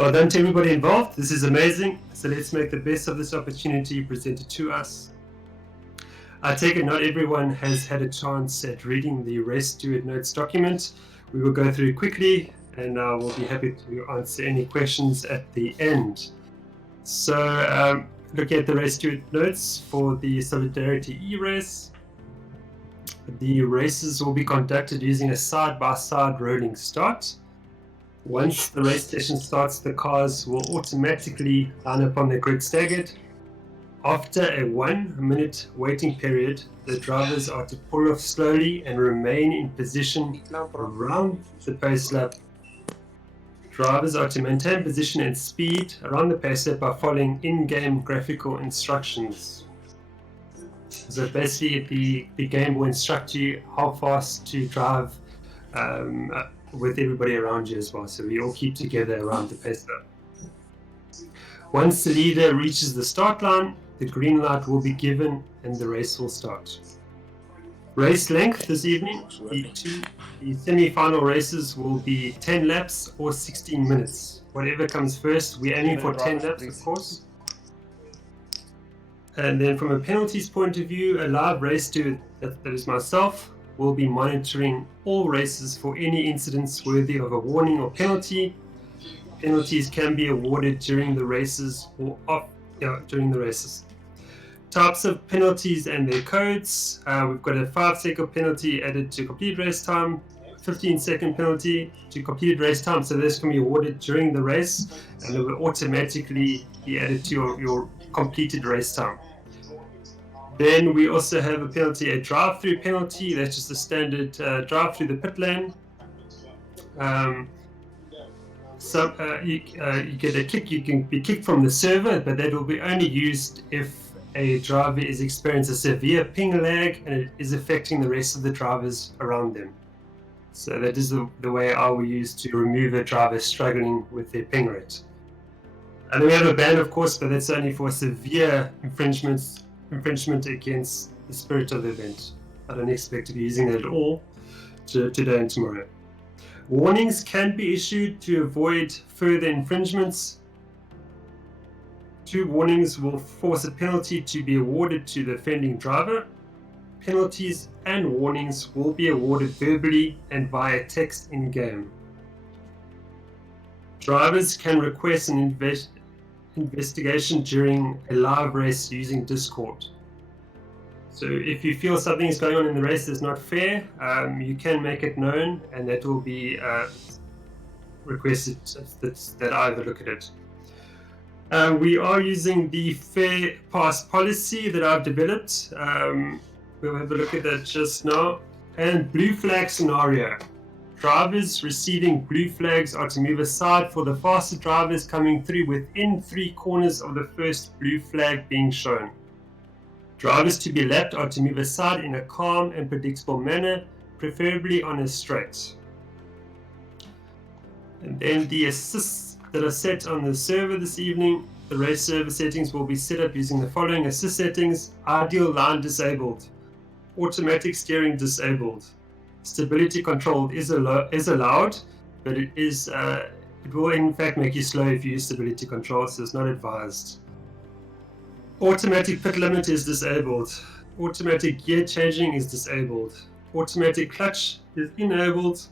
Well done to everybody involved. This is amazing. So let's make the best of this opportunity presented to us. I take it not everyone has had a chance at reading the Race Steward Notes document. We will go through it quickly and we'll be happy to answer any questions at the end. So look at the Race Steward Notes for the Solidarity E-Race. The races will be conducted using a side-by-side rolling start. Once the race session starts, the cars will automatically line up on the grid staggered. After a 1 minute waiting period, the drivers are to pull off slowly and remain in position around the pace lap. Drivers are to maintain position and speed around the pace lap by following in-game graphical instructions. So basically, the game will instruct you how fast to drive with everybody around you as well. So we all keep together around the pace lap. Once the leader reaches the start line, the green light will be given and the race will start. Race length this evening, the semi-final races will be 10 laps or 16 minutes. Whatever comes first, we're aiming for 10 laps, of course. And then from a penalties point of view, a live race steward, that is myself, will be monitoring all races for any incidents worthy of a warning or penalty. Penalties can be awarded during the races or during the races. Types of penalties and their codes. We've got a 5-second penalty added to complete race time, 15-second penalty to completed race time. So this can be awarded during the race and it will automatically be added to your completed race time. Then we also have a penalty, a drive-through penalty. That's just a standard drive through the pit lane. You get a kick. You can be kicked from the server, but that will be only used if a driver is experiencing a severe ping lag and it is affecting the rest of the drivers around them. So that is the way I will use to remove a driver struggling with their ping rate. And then we have a ban, of course, but that's only for severe infringement against the spirit of the event. I don't expect to be using it at all today and tomorrow. Warnings can be issued to avoid further infringements. 2 warnings will force a penalty to be awarded to the offending driver. Penalties and warnings will be awarded verbally and via text in-game. Drivers can request an investigation during a live race using Discord. So if you feel something is going on in the race that's not fair, you can make it known and that will be requested that I have a look at it. We are using the Fair Pass policy that I've developed. We'll have a look at that just now. And blue flag scenario. Drivers receiving blue flags are to move aside for the faster drivers coming through within 3 corners of the first blue flag being shown. Drivers to be lapped are to move aside in a calm and predictable manner, preferably on a straight. And then the assists that are set on the server this evening, the race server settings will be set up using the following assist settings: ideal line disabled, automatic steering disabled, stability control is allowed, but it will in fact make you slow if you use stability control, so it's not advised. Automatic pit limit is disabled. Automatic gear changing is disabled. Automatic clutch is enabled.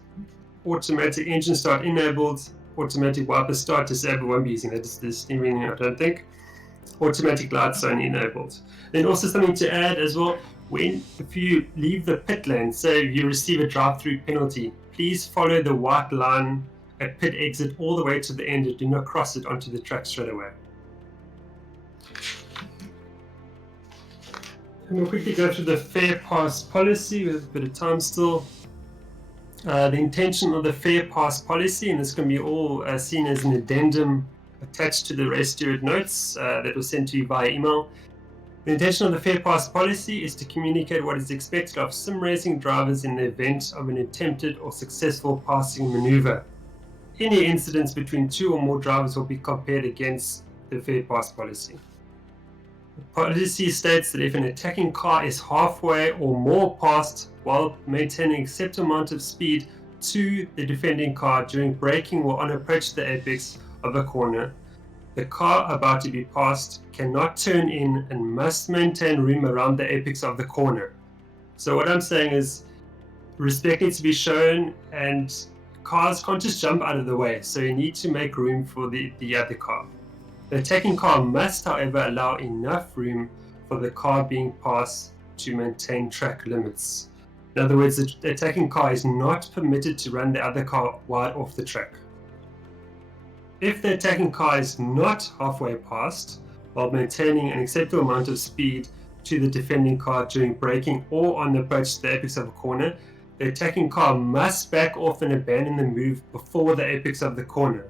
Automatic engine start enabled. Automatic wiper start disabled. Won't be using that this evening, I don't think. Automatic light zone enabled. Then also something to add as well, if you leave the pit lane, say you receive a drive-through penalty, please follow the white line at pit exit all the way to the end and do not cross it onto the track straight away. And we'll quickly go through the Fair Pass policy with a bit of time still. The intention of the Fair Pass policy, and this can be all seen as an addendum attached to the Race Steward Notes that was sent to you via email. The intention of the Fair Pass policy is to communicate what is expected of sim racing drivers in the event of an attempted or successful passing maneuver. Any incidents between 2 or more drivers will be compared against the Fair Pass policy. The policy states that if an attacking car is halfway or more past while maintaining acceptable amount of speed to the defending car during braking or on approach to the apex, of a corner, the car about to be passed cannot turn in and must maintain room around the apex of the corner. So what I'm saying is respect needs to be shown and cars can't just jump out of the way. So you need to make room for the other car. The attacking car must, however, allow enough room for the car being passed to maintain track limits. In other words, the attacking car is not permitted to run the other car wide off the track. If the attacking car is not halfway past, while maintaining an acceptable amount of speed to the defending car during braking or on the approach to the apex of a corner, the attacking car must back off and abandon the move before the apex of the corner.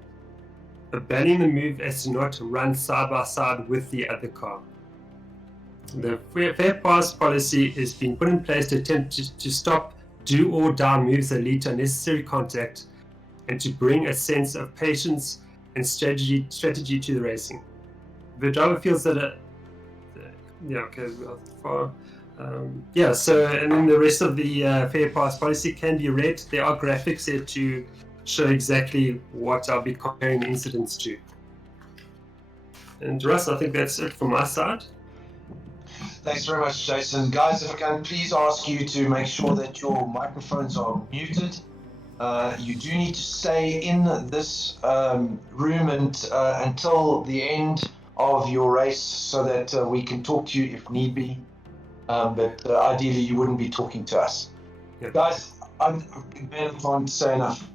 Abandoning the move as to not run side by side with the other car. The fair pass policy is being put in place to attempt to stop do or die moves that lead to unnecessary contact and to bring a sense of patience and strategy to the racing. If the driver feels that so and then the rest of the fair pass policy can be read. There are graphics there to show exactly what I'll be comparing incidents to. And Russ, I think that's it from my side. Thanks very much, Jason. Guys, if I can please ask you to make sure that your microphones are muted. You do need to stay in this room and until the end of your race so that we can talk to you if need be. But ideally, you wouldn't be talking to us. Yep. Guys, I can't say enough.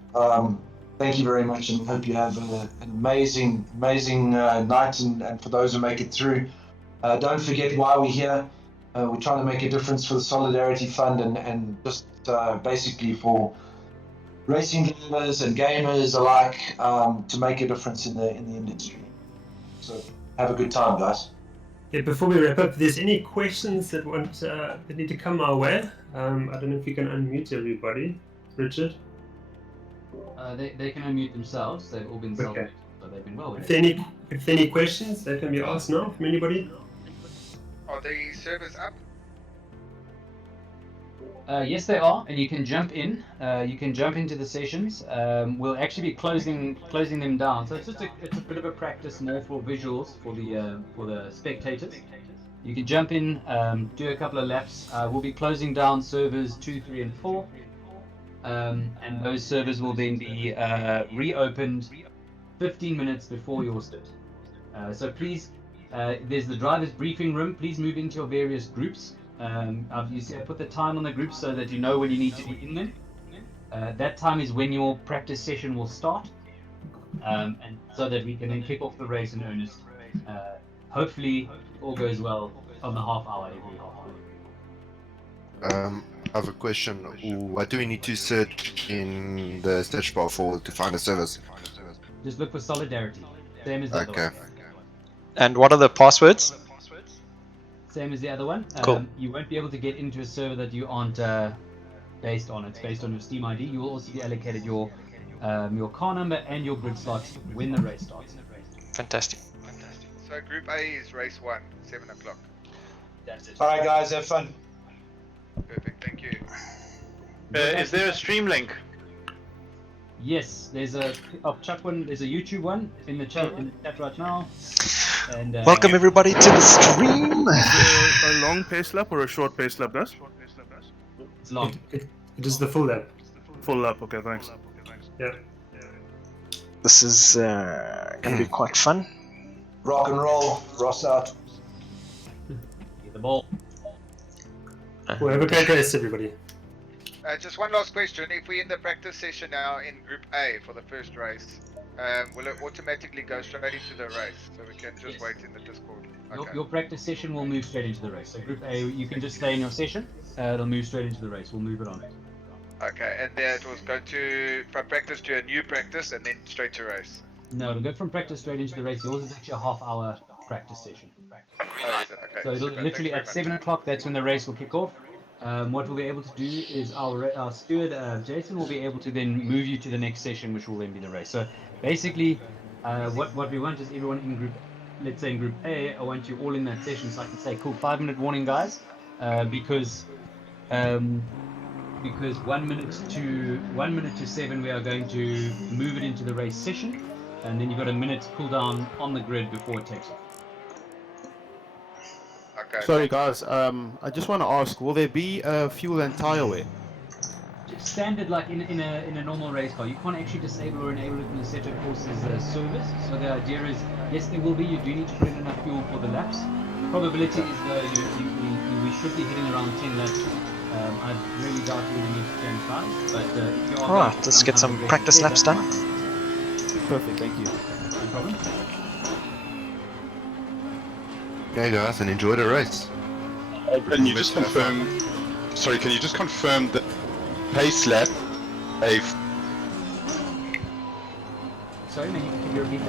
Thank you very much, and hope you have an amazing night. And for those who make it through, don't forget why we're here. We're trying to make a difference for the Solidarity Fund and just basically for racing gamers and gamers alike to make a difference in the industry. So have a good time, guys. Yeah, before we wrap up, if there's any questions that need to come our way, I don't know if you can unmute everybody. Richard? They can unmute themselves. They've all been self-muted, so they've been well. If there are any questions that can be asked now from anybody? Are the servers up? Yes, they are, and you can jump in. You can jump into the sessions. We'll actually be closing them down. So it's a bit of a practice more for visuals for the spectators. You can jump in, do a couple of laps. We'll be closing down servers 2, 3, and 4, and those servers will then be reopened 15 minutes before your sit. So please, there's the driver's briefing room. Please move into your various groups. I've put the time on the group so that you know when you need to be in them. That time is when your practice session will start, and so that we can then kick off the race in earnest. Hopefully, all goes well on the half hour every half hour. I have a question. What do we need to search in the search bar for to find the service? Just look for Solidarity. Same as the other one. And what are the passwords? Same as the other one. Cool. You won't be able to get into a server that you aren't based on. It's based on your Steam ID. You will also be allocated your car number and your grid slots when the race starts. Fantastic. So Group A is race 1, 7 o'clock. That's it. All right, guys, have fun. Perfect, thank you. Is there a stream link? Yes, there's a Chuck one. There's a YouTube one in the chat right now. And Welcome everybody to the stream. Is there a long pace lap or a short pace lap, does? It's long. It is the full lap. Full lap, okay, thanks. Yeah. This is gonna be quite fun. Rock and roll, Ross out. Get the ball. Well, have a great race, everybody. Just one last question. If we're in the practice session now in Group A for the first race, will it automatically go straight into the race? So we can just wait in the Discord. Okay. Your practice session will move straight into the race. So Group A, you can just stay in your session. It'll move straight into the race. We'll move it on. Okay, and then it was go from practice to a new practice and then straight to race. No, it'll go from practice straight into the race. Yours is actually a half-hour practice session. Oh, is it? Okay. So it'll Super, literally thanks at very 7 much. o'clock, that's when the race will kick off. What we'll be able to do is our steward, Jason, will be able to then move you to the next session, which will then be the race. So basically, what we want is everyone in group, let's say in Group A, I want you all in that session so I can say, cool, 5-minute warning, guys, because 1 minute to 7 we are going to move it into the race session. and then you've got a minute cooldown on the grid before it takes off. Okay. Sorry guys, I just want to ask, will there be fuel and tire wear? Standard, like in a normal race car, you can't actually disable or enable it in the Assetto Corsa's service. So the idea is, yes, there will be. You do need to put in enough fuel for the laps. Probability is though we should be hitting around 10 laps. I really doubt we will need to change cars, but if you are Alright, let's get some practice laps done. Perfect, thank you. No problem. Okay, guys, and enjoy the race. Can you just confirm? Sorry, can you just confirm that pace lap? Sorry, maybe can you repeat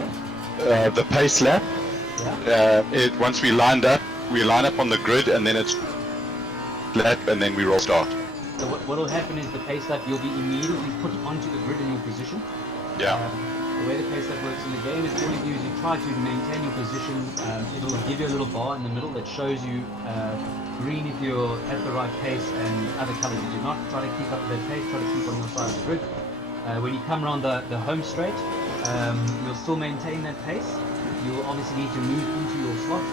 that? The pace lap. Yeah. Once we line up on the grid, and then it's lap, and then we roll start. So what will happen is the pace lap you'll be immediately put onto the grid in your position. Yeah. The way the pace lap works in the game is all you do is you try to maintain your position. It'll give you a little bar in the middle that shows you green if you're at the right pace and other colours if you're not. Try to keep up with that pace, try to keep on your side of the grid. When you come around the home straight, you'll still maintain that pace. You'll obviously need to move into your slot,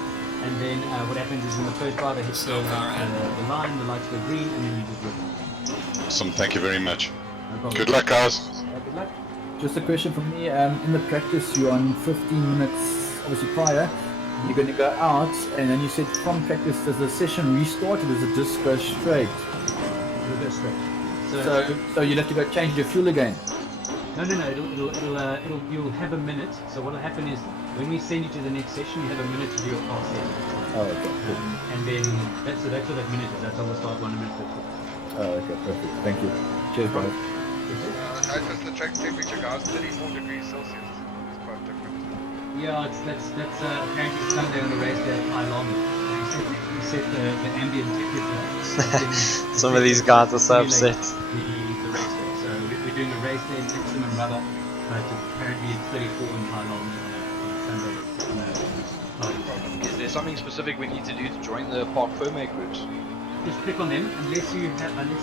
and then what happens is when the first driver hits the line, the lights go green, and then you just rip. Awesome, thank you very much. No problem. Good luck, guys. Good luck. Just a question from me. In the practice, you're on 15 minutes, obviously prior. You're going to go out, and then you said from practice, does the session restart, or does it just go straight? It'll go straight. So you'll have to go change your fuel again. No. You'll have a minute. So what'll happen is when we send you to the next session, you have a minute to do your car set. Oh, okay, cool. And then that's what that minute is. That's how we'll start 1 minute before. Oh, okay, perfect. Thank you. Cheers, brother. Notice the track temperature, guys, 34 degrees Celsius. It's quite different. Yeah, that's apparently Sunday on the race day at high long. We set the ambient temperature. Some of these guys are so upset. The race day. So we're doing a race day in maximum rubber, but apparently it's 34 in high long on Sunday. Is there something specific we need to do to join the Park Firmware groups? Just click on them. Unless you haven't added you to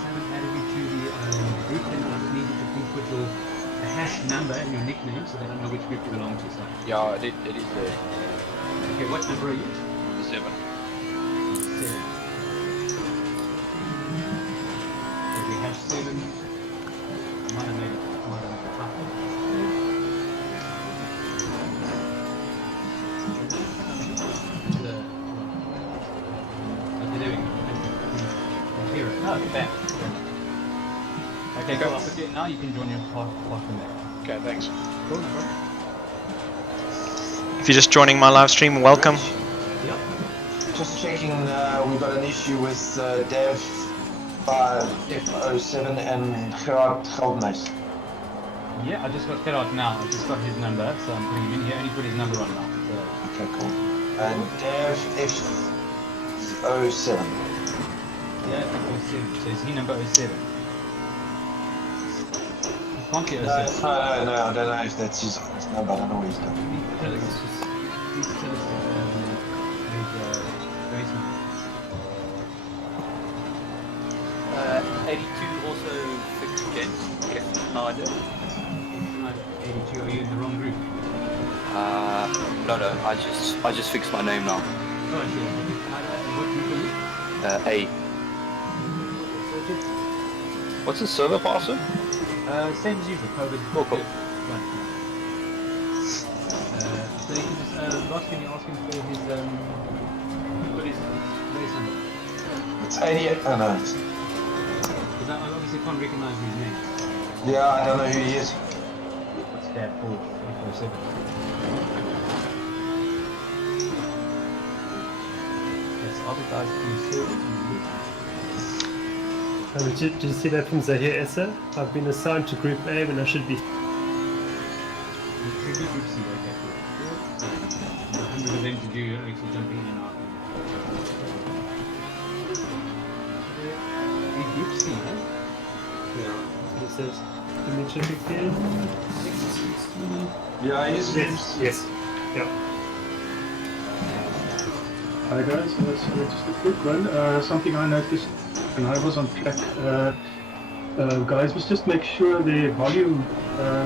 the group, then I just need you to please put your hash number and your nickname so they don't know which group you belong to. So. Yeah, it is there. Okay, what number are you? 7. 7. So we have 7. Might have made it. Might have made it typo. There we go. Hero. Oh, back. Okay, go up again. Now you can join your part from there. Okay, thanks. Cool, no problem. If you're just joining my live stream, welcome. Yep. Just checking, we've got an issue with Dev 5F07 and Gerard Geldenhuis. Yeah, I just got Gerard now. I just got his number, so I'm putting him in here. I only put his number on now. So. Okay, cool. And Dev F07. Yeah, 07. So is he number 07? It can't be 07. No, I don't know if that's his number. I don't know what he's done. Tell us, please tell us his race number. 82 also fixed against Schneider. 82, are you in the wrong group? No, I just fixed my name now. Oh, I see. And what group are you? A. What's the server password? Same as usual, COVID. Oh, cool. Right. So you can just, Ross, can you ask him for his, what is race number? It's 88. Oh no. Because I obviously can't recognize his name. Yeah, I don't know who he is. What's that for? 807. That's advertised in the service. Did you see that from Zahir Essa? I've been assigned to Group A when I should be. Group C, okay, cool. 100 of them to do actually jumping in and out. Group C, huh? Yeah. It says, let me check again. Yeah, he is. Yes. Yeah. Hi guys, just a quick one. Something I noticed when I was on track guys, was just make sure the volume,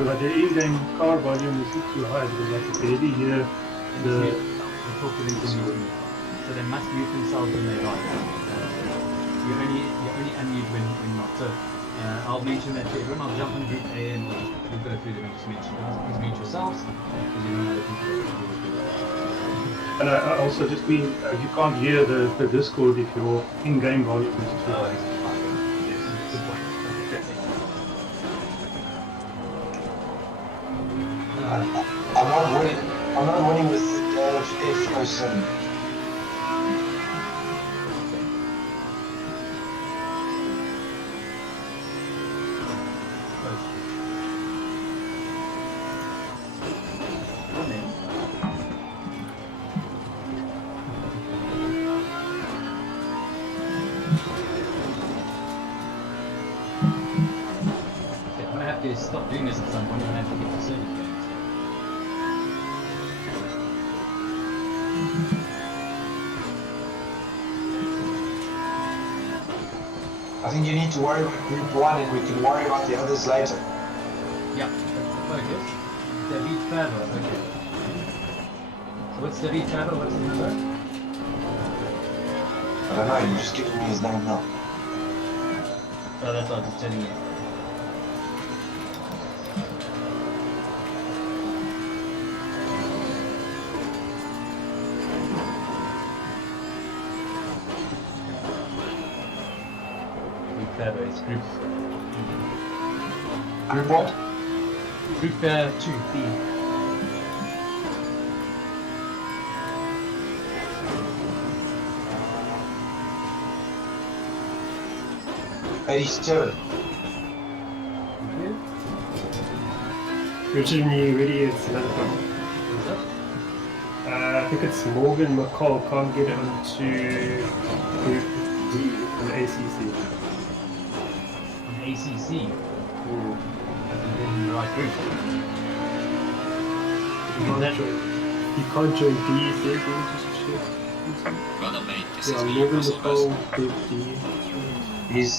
like the in-game car volume isn't too high, because I can barely hear the... So they must mute themselves when they're on. You only unmute when not. So I'll mention that to everyone. I'll jump on group A and we'll go through them and just mention please mute yourselves because you don't know the people. And I also just mean you can't hear the Discord if your in-game volume is too high. I'm not winning with Airflow 7. I'm gonna have to stop doing this at some point. I'm gonna have to get to service games. I think you need to worry about group 1 and we can worry about the others later. Yeah, that's the focus. David Faber, okay. So what's David Faber? What's the number? I don't know, you're just giving me his name now. Oh, that's what I was telling you. Faber is group. Group what? Group 2B. Richard, when you ready, it's another problem. I think it's Morgan McCall can't get onto Group D on ACC. On ACC? In the right group. You can't join D, is there? Just check. Yeah, Morgan McCall, Group D. He's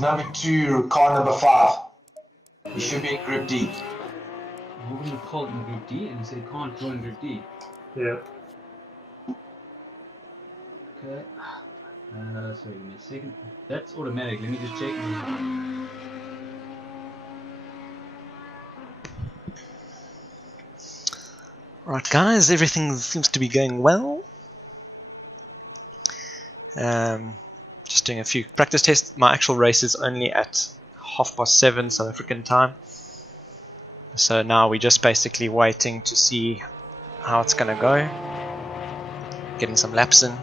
number 2, car number 5. He should be in Group D. Morgan McCall in Group D, and he said he can't join Group D. Yeah. Okay. Sorry, give me a second. That's automatic. Let me just check. Right, guys, everything seems to be going well. Just doing a few practice tests. My actual race is only at 7:30 South African time. So now we're just basically waiting to see how it's going to go. Getting some laps in.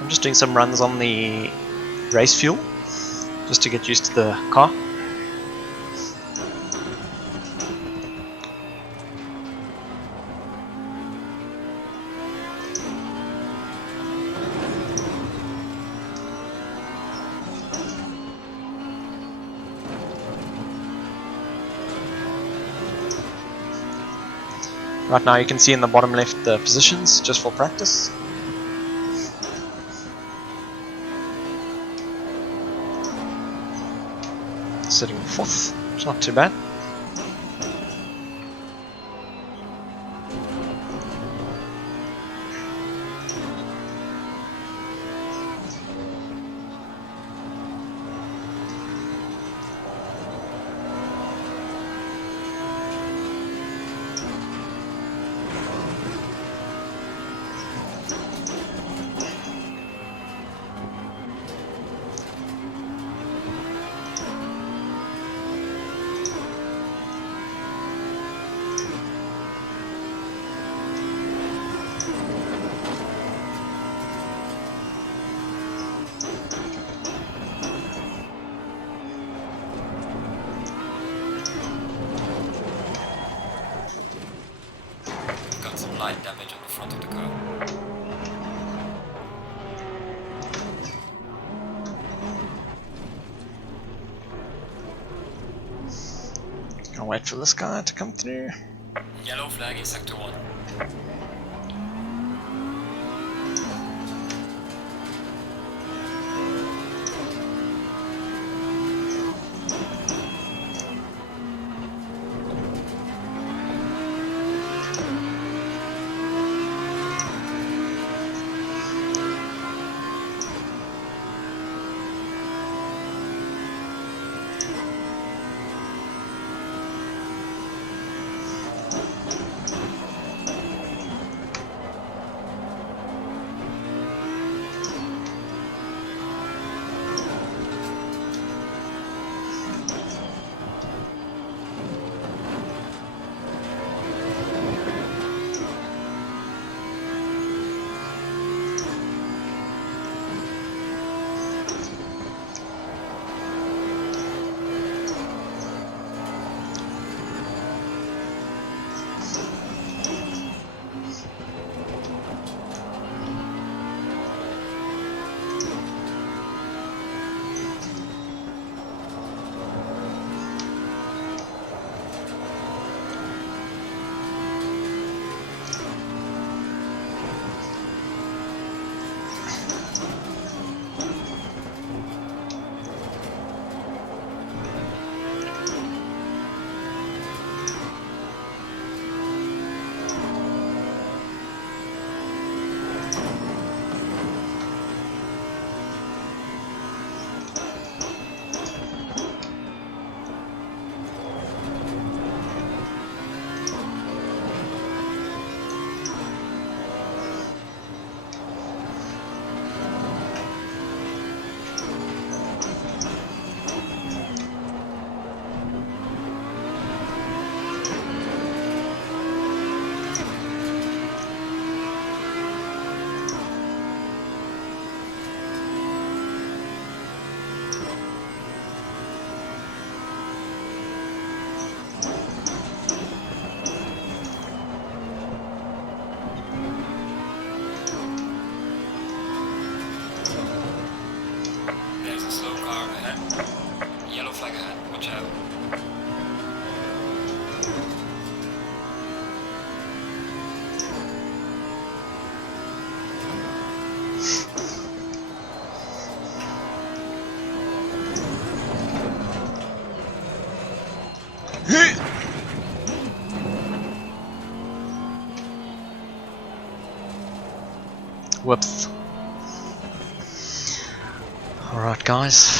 I'm just doing some runs on the race fuel just to get used to the car. Right now you can see in the bottom left the positions just for practice. Sitting 4th, it's not too bad. light damage on the front of the car. I'll wait for this guy to come through. Yellow flag in sector 1. Whoops. Alright guys.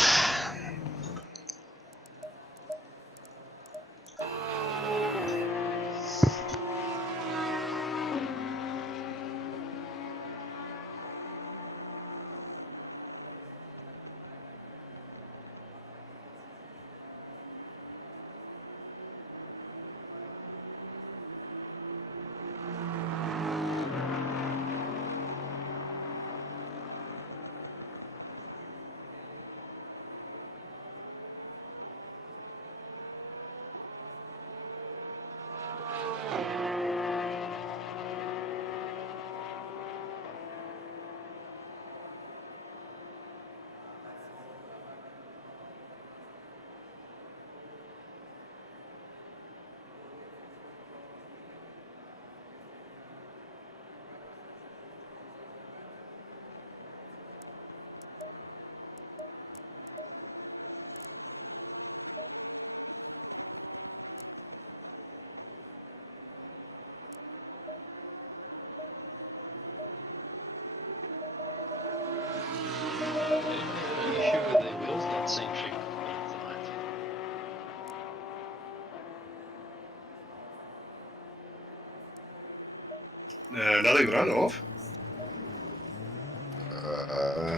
Nothing run off?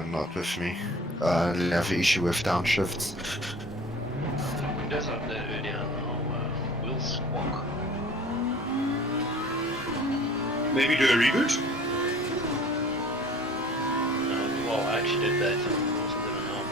Not with me. They have an issue with downshifts. That's up there earlier now. Will squawk. Maybe do a reboot? Well, I actually did that. It wasn't gonna help.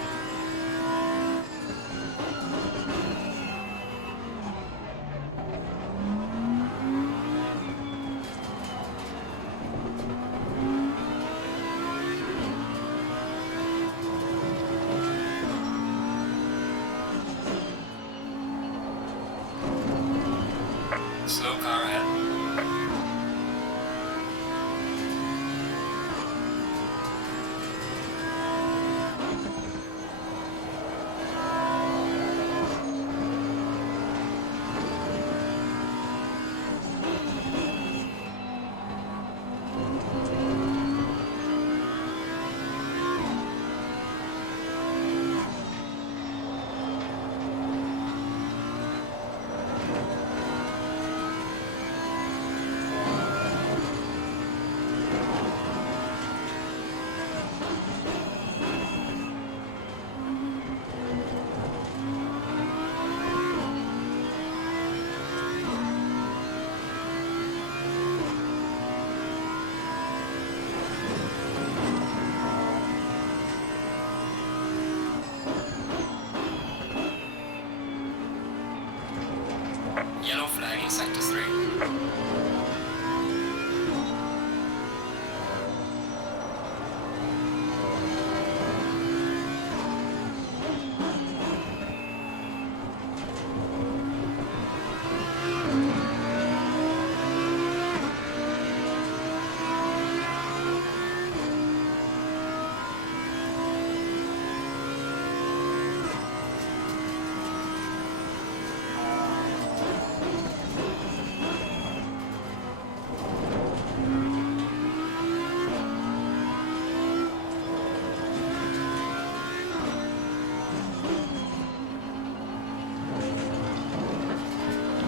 Sector 3.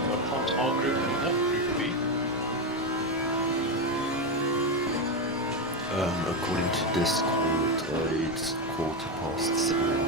What forms our group in that group B? According to Discord, it's 7:15.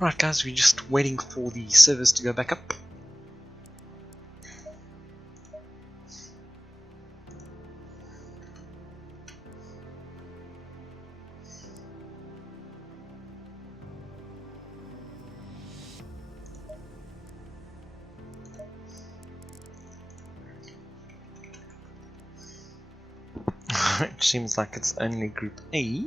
Right guys, we're just waiting for the servers to go back up. It seems like it's only Group A.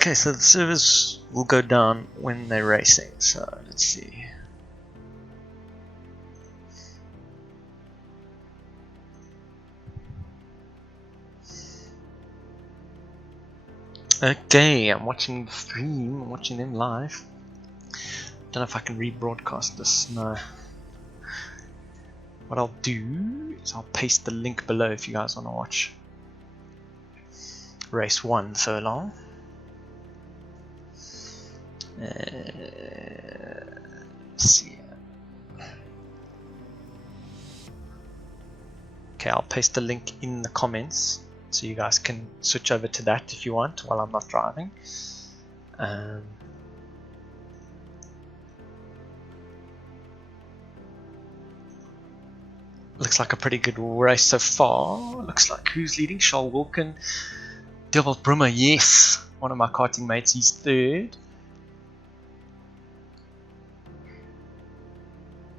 Okay, so the servers will go down when they're racing, so let's see. Okay, I'm watching the stream, I'm watching them live. Don't know if I can rebroadcast this, no. What I'll do is I'll paste the link below if you guys want to watch race 1 so long. Let's see. Okay, I'll paste the link in the comments so you guys can switch over to that if you want while I'm not driving. Looks like a pretty good race so far. Looks like who's leading? Charles Wilkin, Dewald Brummer, yes, one of my karting mates, he's third.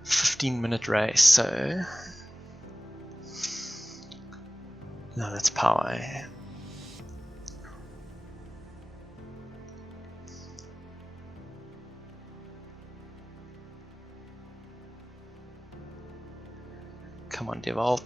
15-minute race, so no, that's power. Come on, Dewald.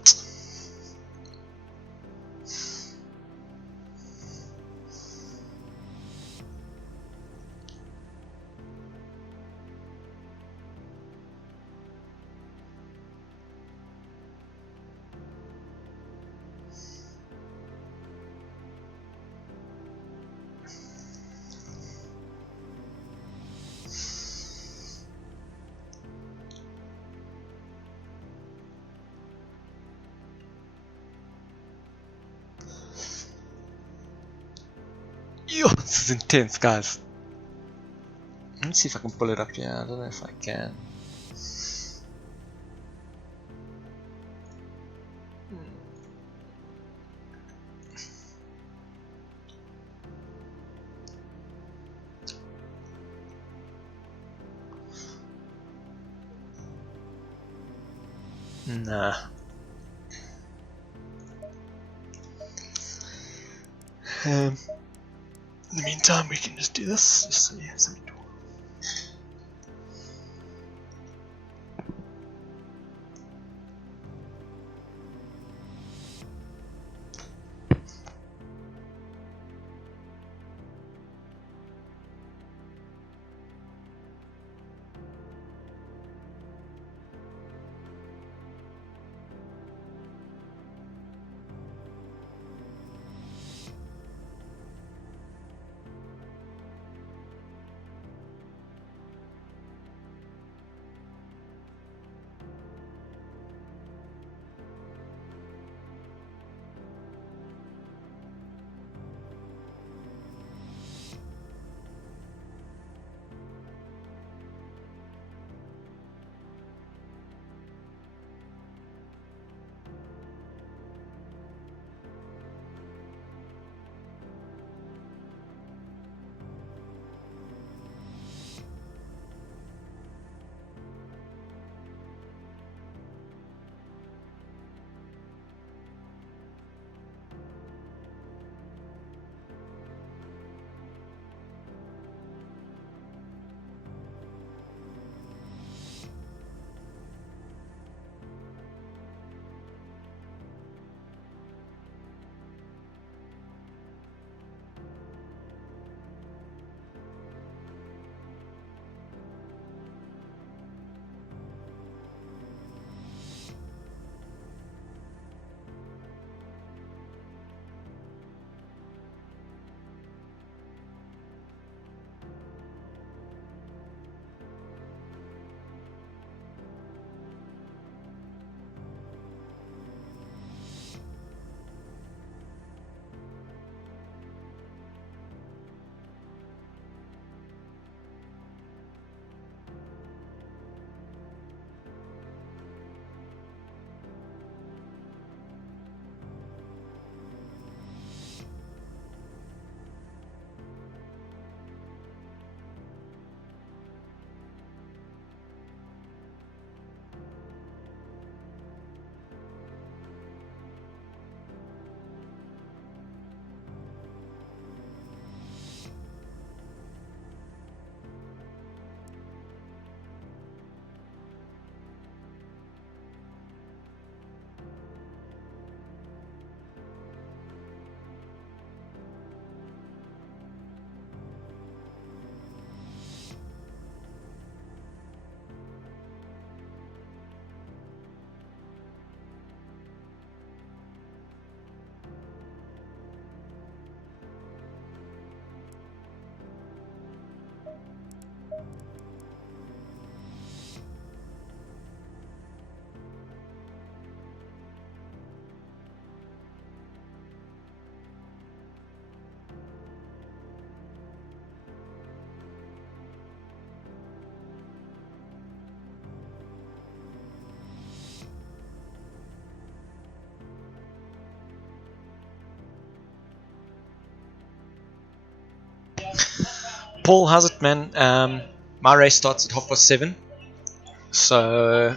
Yo, this is intense, guys. Let's see if I can pull it up here. I don't know if I can. Nah. In the meantime, we can just do this. Just so you have something to do. Paul, how's it, man? My race starts at 7:30, so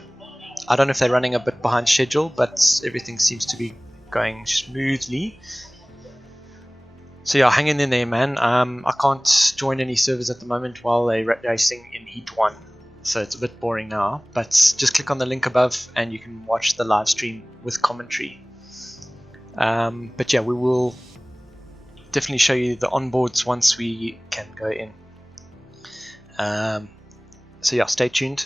I don't know if they're running a bit behind schedule, but everything seems to be going smoothly. So yeah, hang in there, man. I can't join any servers at the moment while they're racing in Heat 1, so it's a bit boring now. But just click on the link above and you can watch the live stream with commentary. But yeah, we will definitely show you the onboards once we can go in. So yeah, stay tuned.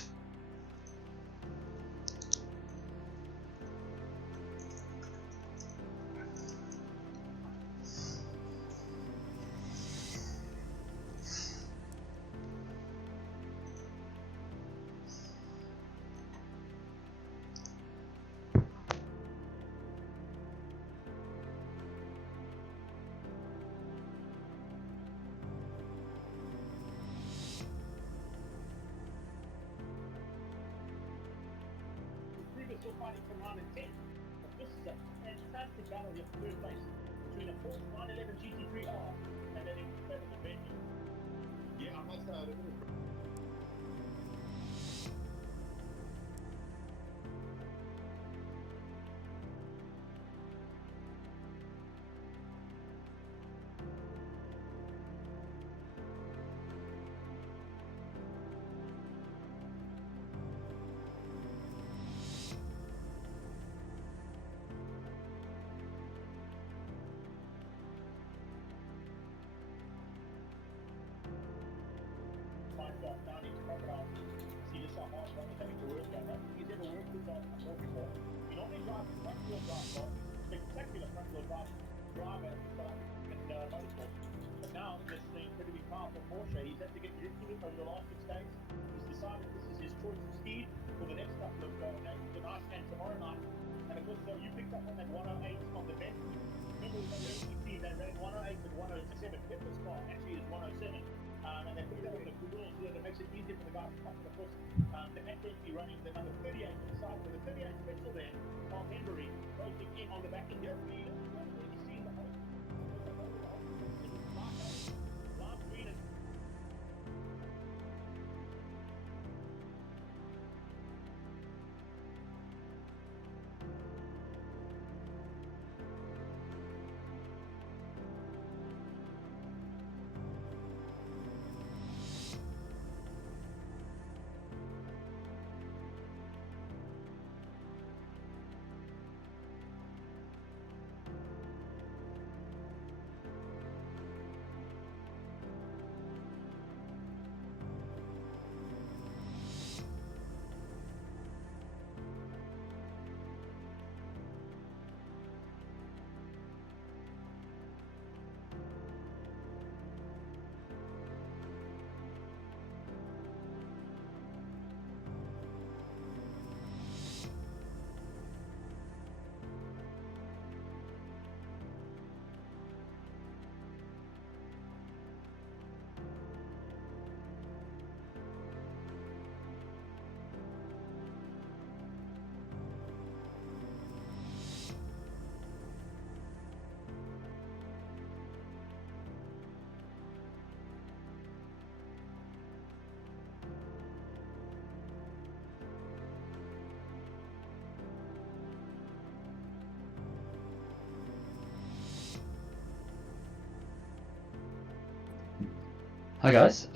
Hi guys,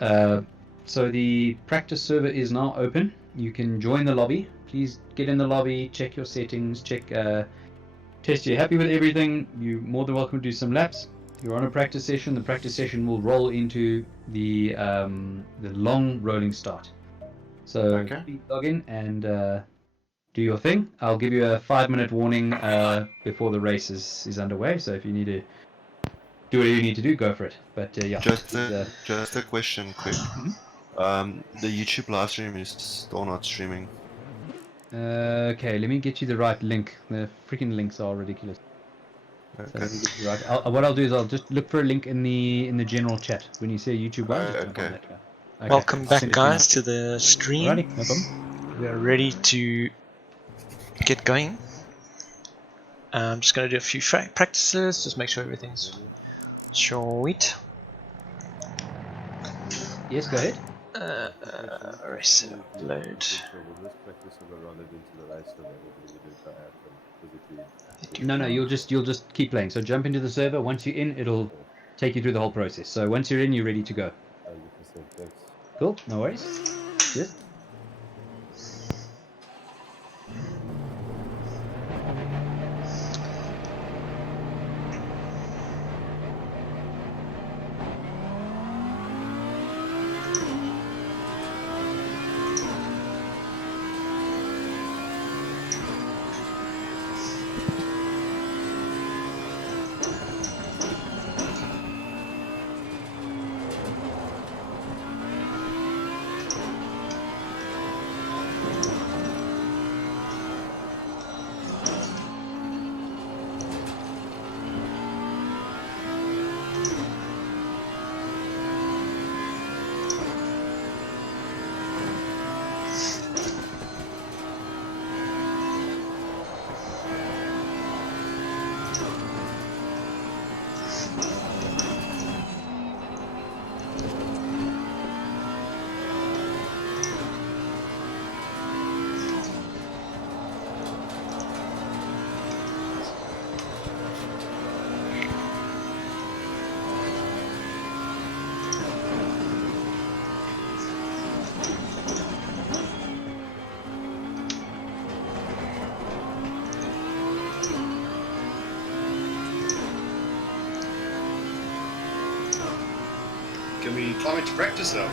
so the practice server is now open. You can join the lobby. Please get in the lobby, check your settings, test you're happy with everything. You're more than welcome to do some laps. You're on a practice session. The practice session will roll into the long rolling start. So please log in and do your thing. I'll give you a 5-minute warning before the race is underway. So if you need to do whatever you need to do, go for it. But yeah. Just a question, quick. The YouTube live stream is still not streaming. Okay, let me get you the right link. The freaking links are ridiculous. Okay. So let me get you right. What I'll do is I'll just look for a link in the general chat. When you say YouTube one, just jump on that guy. Okay. Welcome back, guys, to the stream. Alrighty, no problem. We are ready to get going. I'm just going to do a few practices, just make sure everything's sweet. Yes, go ahead. Race load. No, you'll just keep playing. So jump into the server. Once you're in, it'll take you through the whole process. So once you're in, you're ready to go. 100%, thanks. Cool. No worries. Cheers. Can we climb into practice now?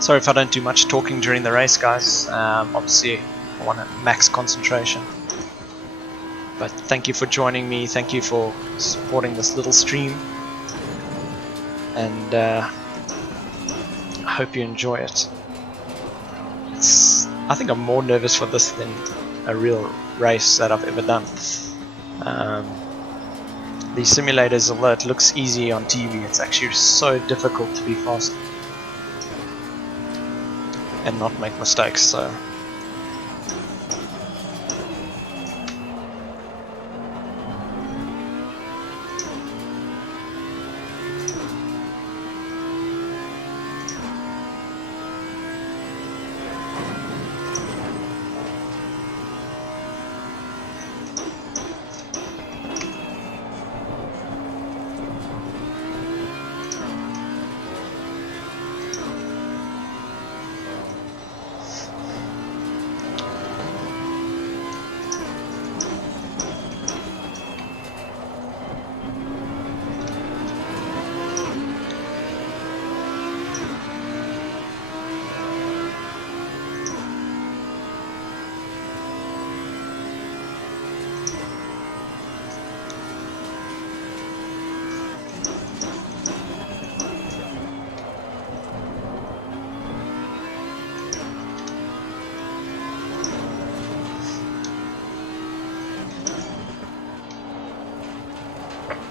Sorry if I don't do much talking during the race, guys. Obviously, I want to max concentration. But thank you for joining me. Thank you for supporting this little stream. And I hope you enjoy it. I think I'm more nervous for this than a real race that I've ever done. These simulators, although it looks easy on TV, it's actually so difficult to be fast and not make mistakes. So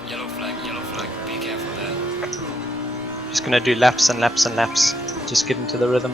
Yellow flag, be careful there. just gonna do laps and laps and laps. Just get into the rhythm.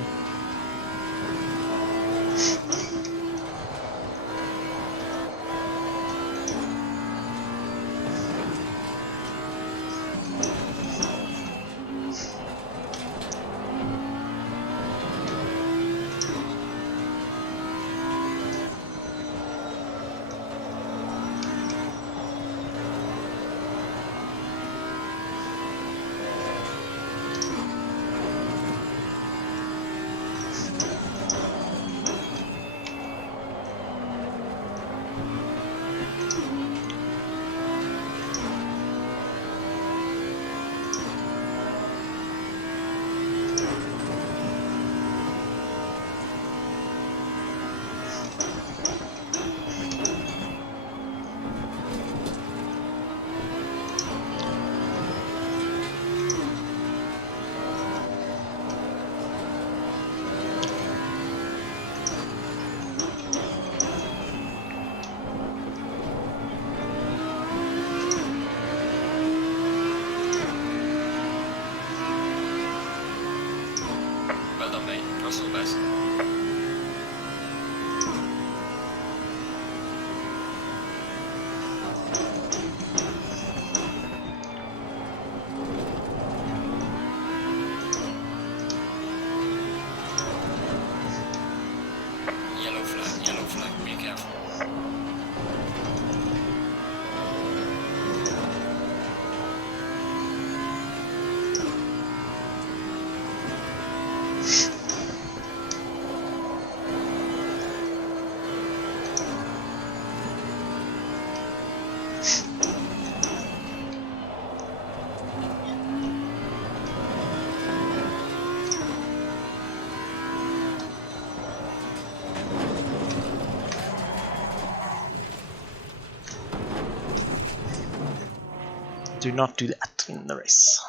That's all best. Yellow flag, be careful. Do not do that in the race.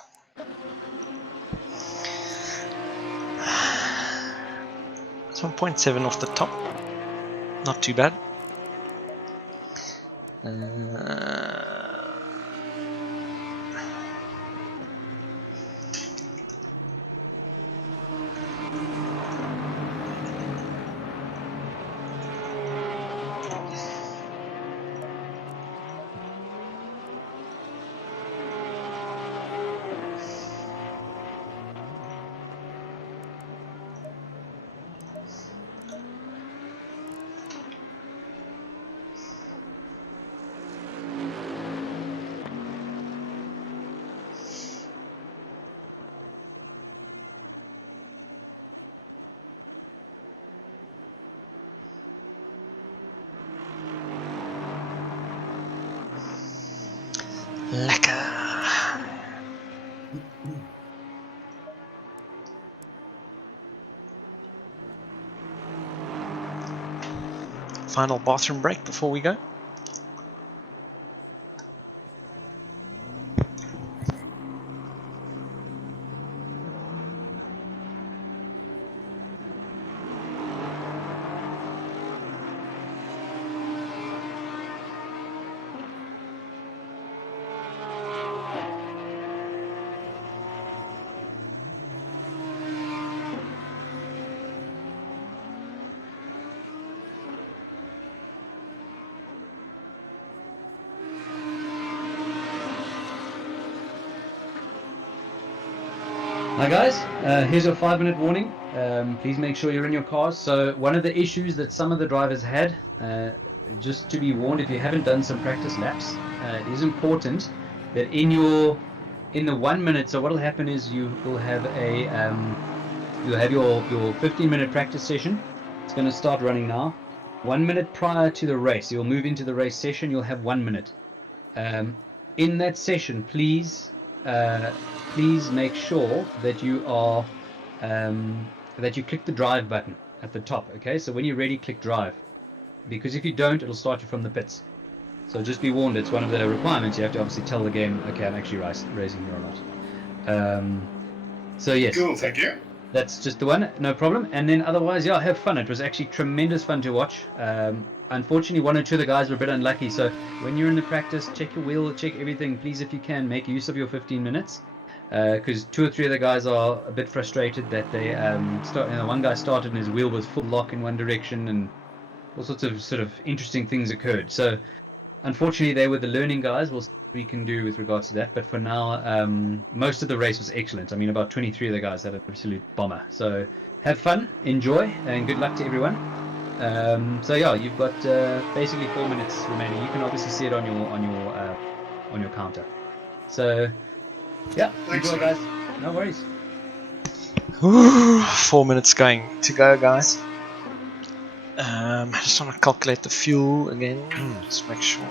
It's 1.7 off the top. Not too bad. Lekker. Final bathroom break before we go. Hi guys, here's your 5-minute warning. Please make sure you're in your cars. So one of the issues that some of the drivers had, just to be warned, if you haven't done some practice laps, it is important that in the 1 minute. So what will happen is you will have a you'll have your 15-minute practice session. It's going to start running now. 1 minute prior to the race, you'll move into the race session. You'll have 1 minute. In that session, please make sure that you are that you click the drive button at the top. Okay, so when you're ready, click drive, because if you don't, it'll start you from the pits. So just be warned, it's one of the requirements. You have to obviously tell the game, okay, I'm actually racing here or not. So yes, Cool, thank you. that's just the one, no problem. And then otherwise, yeah, have fun. It was actually tremendous fun to watch. Unfortunately, 1 or 2 of the guys were a bit unlucky. So when you're in the practice, check your wheel, check everything. Please, if you can, make use of your 15 minutes. Because 2 or 3 of the guys are a bit frustrated that they one guy started and his wheel was full lock in one direction, and all sorts of sort of interesting things occurred. So unfortunately, they were the learning guys. We'll see what we can do with regards to that. But for now, most of the race was excellent. I mean, about 23 of the guys had an absolute bomber. So have fun, enjoy, and good luck to everyone. So yeah, you've got basically 4 minutes remaining. You can obviously see it on your counter. So yeah, Thanks, enjoy, guys. No worries. 4 minutes going to go, guys. I just want to calculate the fuel again. Just make sure.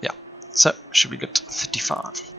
Yeah, so should be good. 35.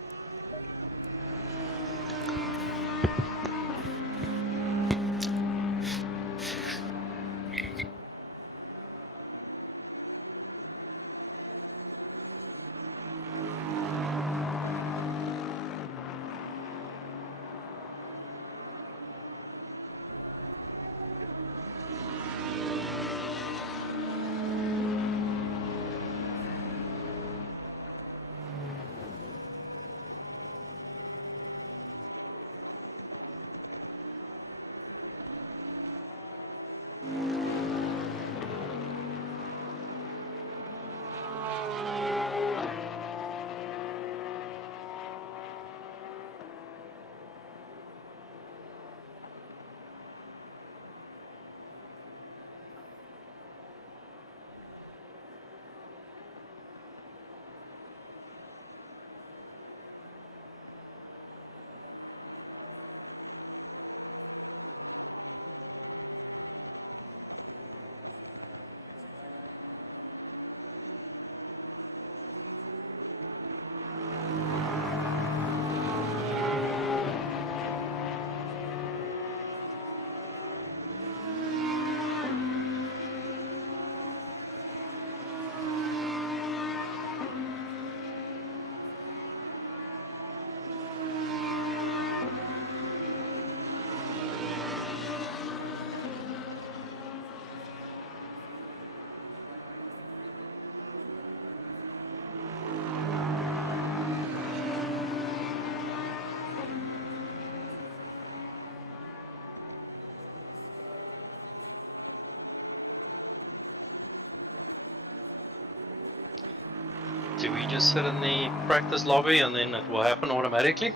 we just sit in the practice lobby and then it will happen automatically?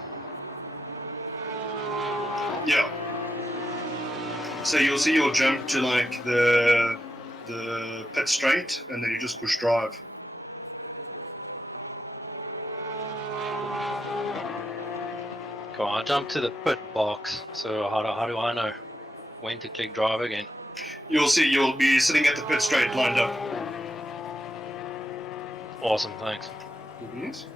Yeah. So you'll see your jump to like the pit straight, and then you just push drive. Cool, I jumped to the pit box, so how do I know when to click drive again? You'll see you'll be sitting at the pit straight, lined up. Awesome, thanks. Yes.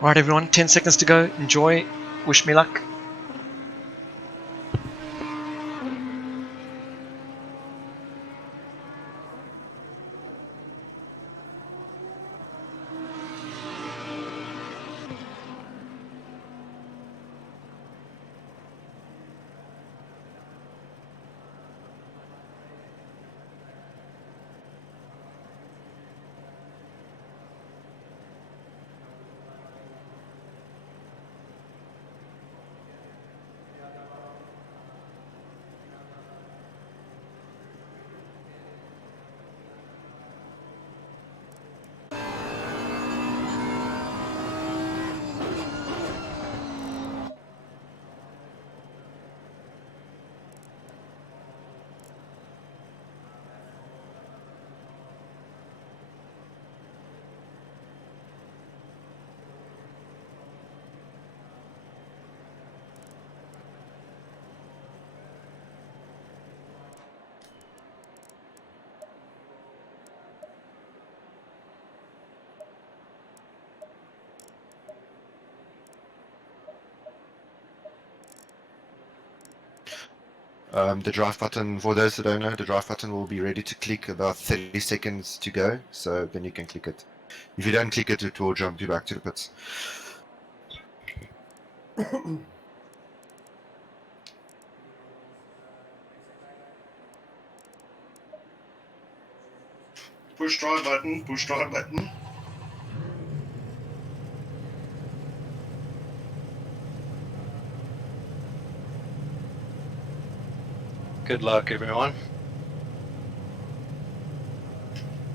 Alright everyone, 10 seconds to go. Enjoy. Wish me luck. The drive button, for those that don't know, the drive button will be ready to click about 30 seconds to go, so then you can click it. If you don't click it, it will jump you back to the pits. Push drive button, push drive button. Good luck, everyone.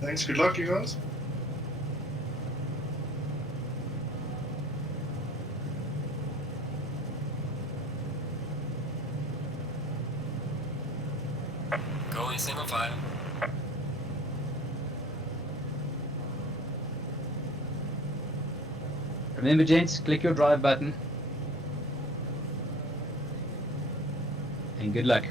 Thanks, good luck, you guys. Going single file. Remember, gents, click your drive button. And good luck.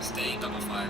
Staying double file.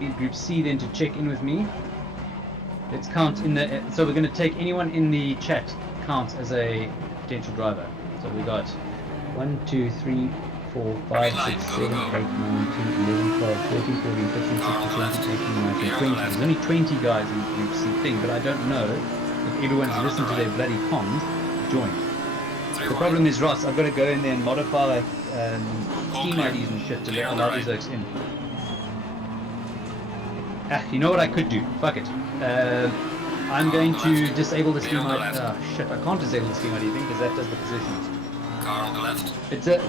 Need Group C then to check in with me. Let's count in the. So we're going to take anyone in the chat count as a potential driver. So we got 1, 2, 3, 4, 5, 6, 7, 8, 9, 10, 11, 12, 13, 14, 15, 16, 17, 18, 19, 20. There's only 20 guys in the Group C thing, but I don't know if everyone's listened to their bloody comms joined. The problem is, Ross, I've got to go in there and modify Steam IDs and shit to allow these folks in. You know what I could do? Fuck it. I'm going to disable the Steam ID. Shit, I can't disable the Steam ID thing because that does the positions. Car on the left. It's a...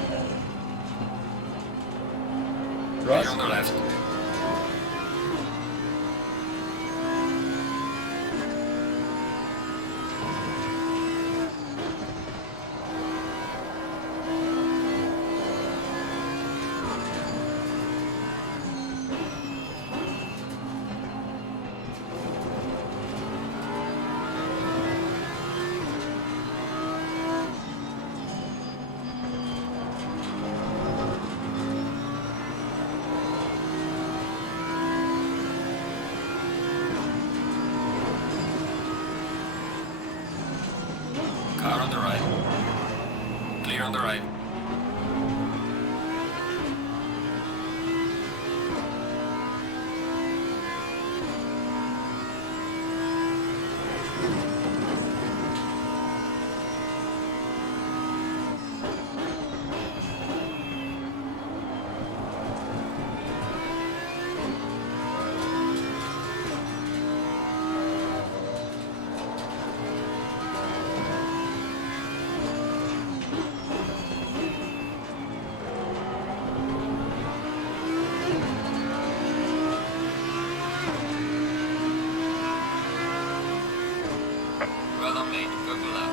Ross? On the left. Car on the right. Clear on the right. Well done, mate. Go for left.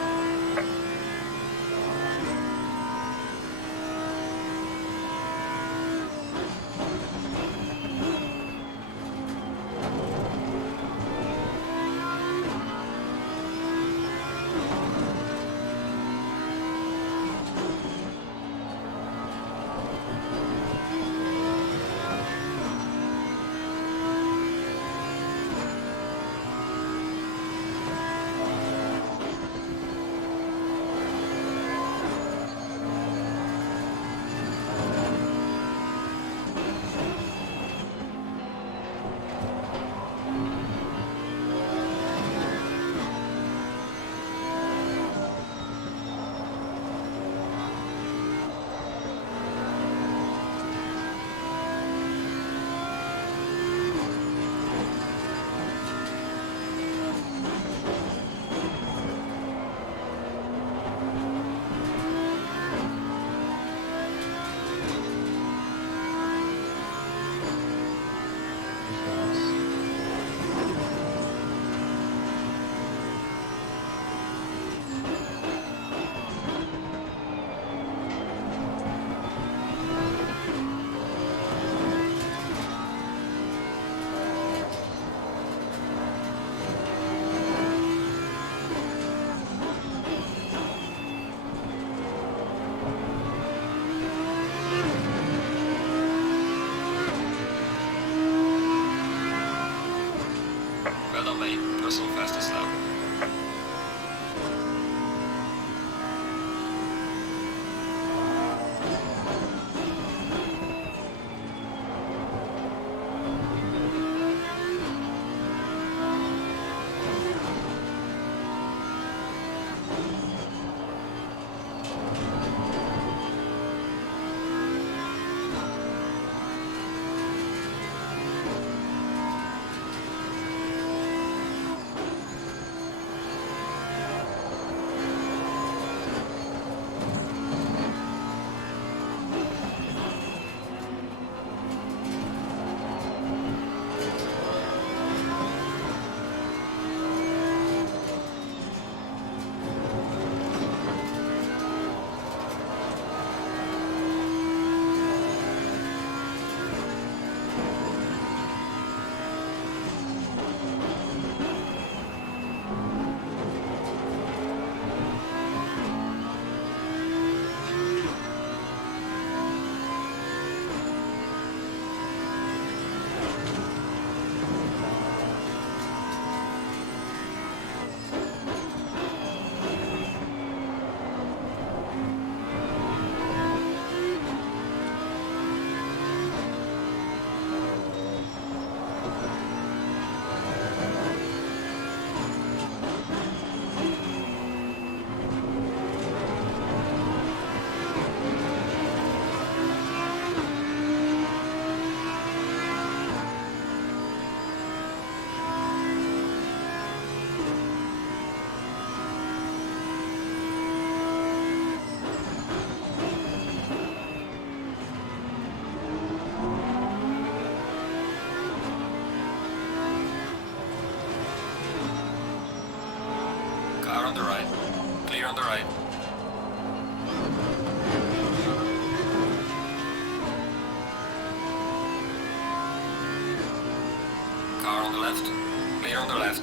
Well done, mate. Go so fast as slow. Clear on the right. Car on the left. Clear on the left.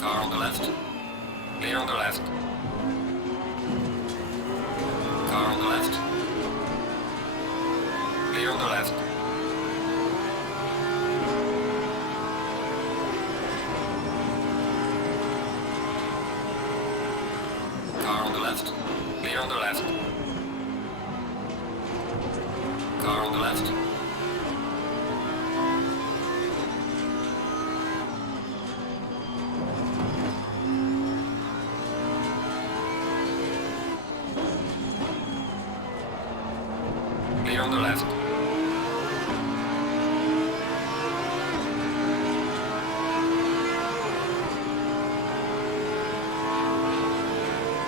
Car on the left. Clear on the left. Car on the left. Clear on the left. Car on the left. Clear on the left. Car on the left. Clear on the left.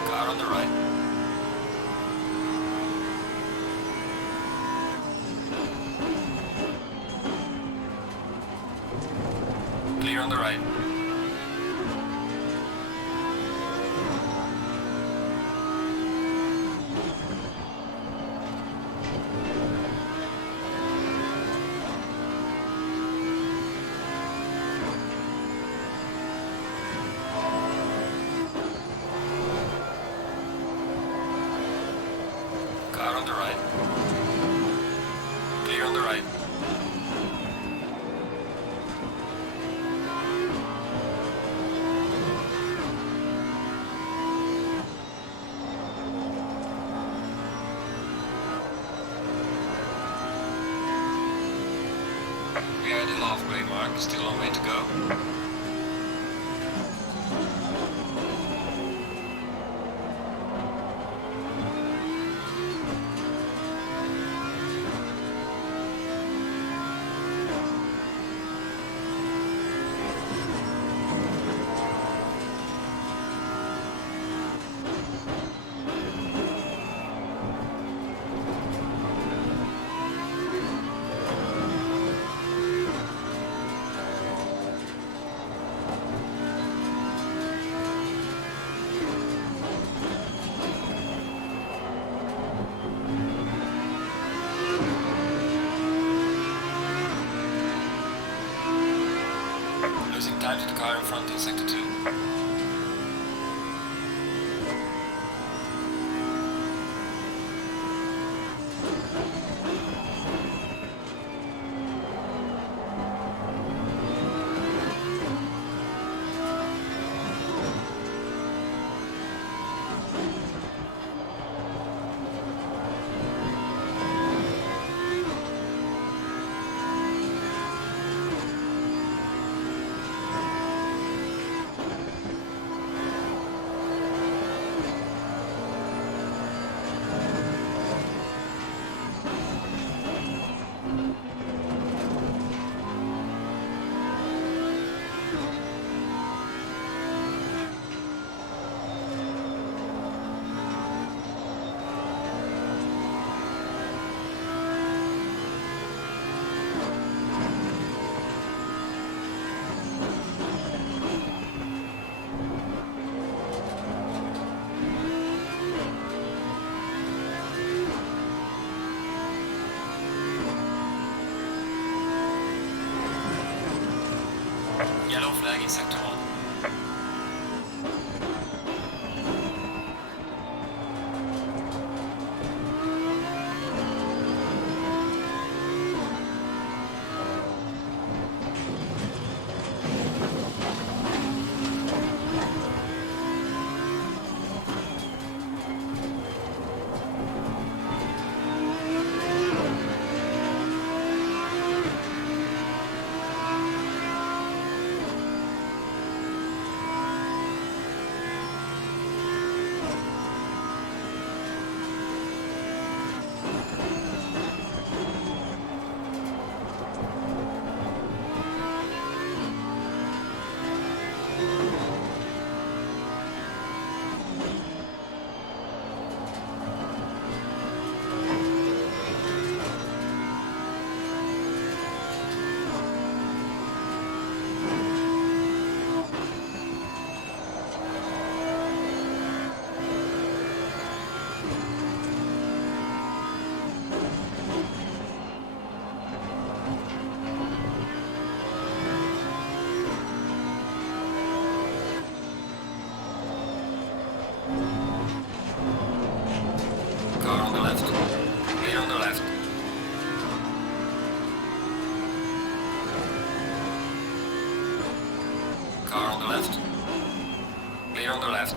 Car on the right. Clear on the right. Car on the right. Clear on the right. We are at the halfway mark, still a long way to go. Losing time to the car in front in sector 2. Car on the left. Clear on the left. Car on the left. Clear on the left.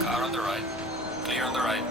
Car on the right. Clear on the right.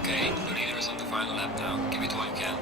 Okay, the leader is on the final lap now. Give it all you can.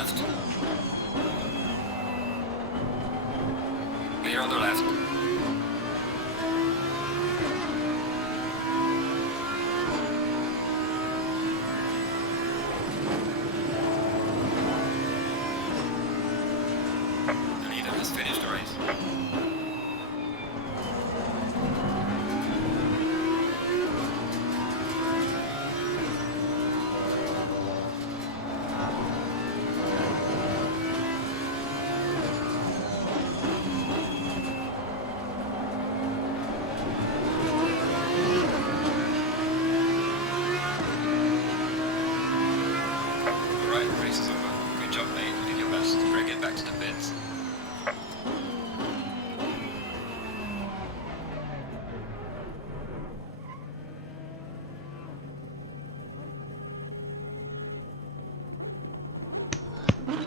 left. Clear on the left. The leader has finished the race. Right, race is over. Good job, mate. You did your best. Bring it back to the pits.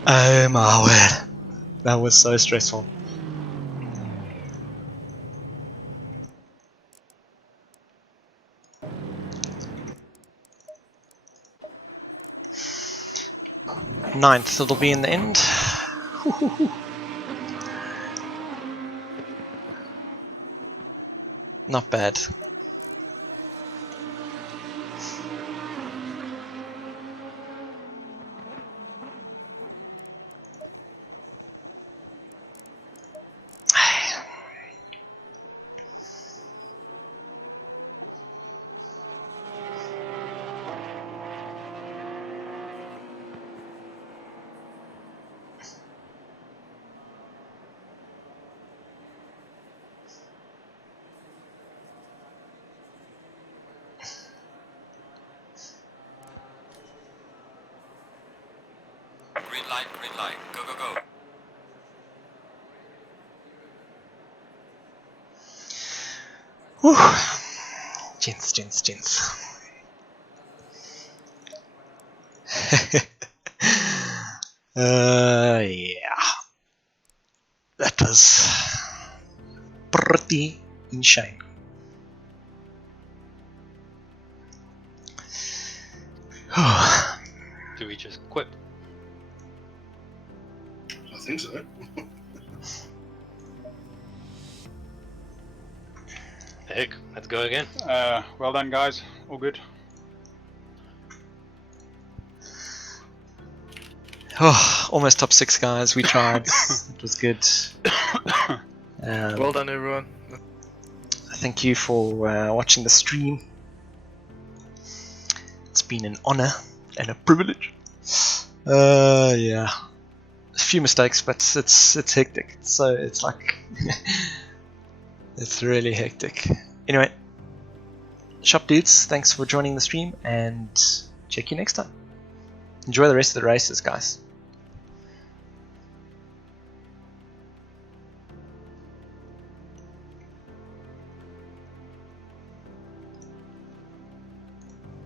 Oh my word. That was so stressful. Ninth, it'll be in the end. Not bad. Green light, go, go, go. Whew. Gents. Yeah. That was pretty insane. Do we just quit? I think so. Heck, let's go again. Well done, guys. All good. Oh, almost top 6, guys. We tried. It was good. Well done, everyone. Thank you for watching the stream. It's been an honor and a privilege. Yeah, a few mistakes, but it's hectic. So it's like it's really hectic. Anyway, shop dudes, thanks for joining the stream, and check you next time. Enjoy the rest of the races, guys.